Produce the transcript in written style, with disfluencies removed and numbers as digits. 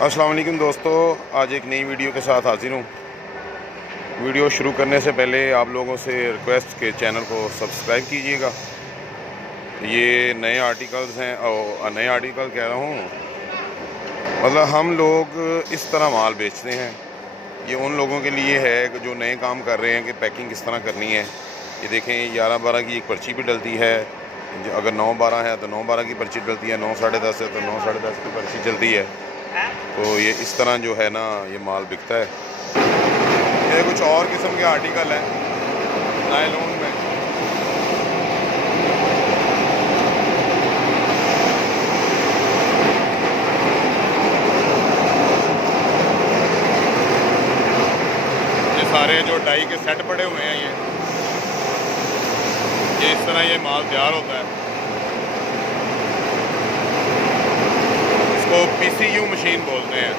अस्सलाम वालेकुम दोस्तों, आज एक नई वीडियो के साथ हाजिर हूँ। वीडियो शुरू करने से पहले आप लोगों से रिक्वेस्ट के चैनल को सब्सक्राइब कीजिएगा। ये नए आर्टिकल्स हैं और नए आर्टिकल कह रहा हूँ, मतलब हम लोग इस तरह माल बेचते हैं। ये उन लोगों के लिए है जो नए काम कर रहे हैं कि पैकिंग किस तरह करनी है। ये देखें, 11-12 की एक पर्ची भी डलती है। अगर 9-12 है तो 9-12 की पर्ची डलती है, 9-10:30 है तो 9-10:30 की पर्ची चलती है। तो ये इस तरह जो है ना, ये माल बिकता है। ये कुछ और किस्म के आर्टिकल हैं नायलॉन में। ये सारे जो डाई के सेट पड़े हुए हैं, ये इस तरह ये माल तैयार होता है। इसको PCU मशीन बोलते हैं।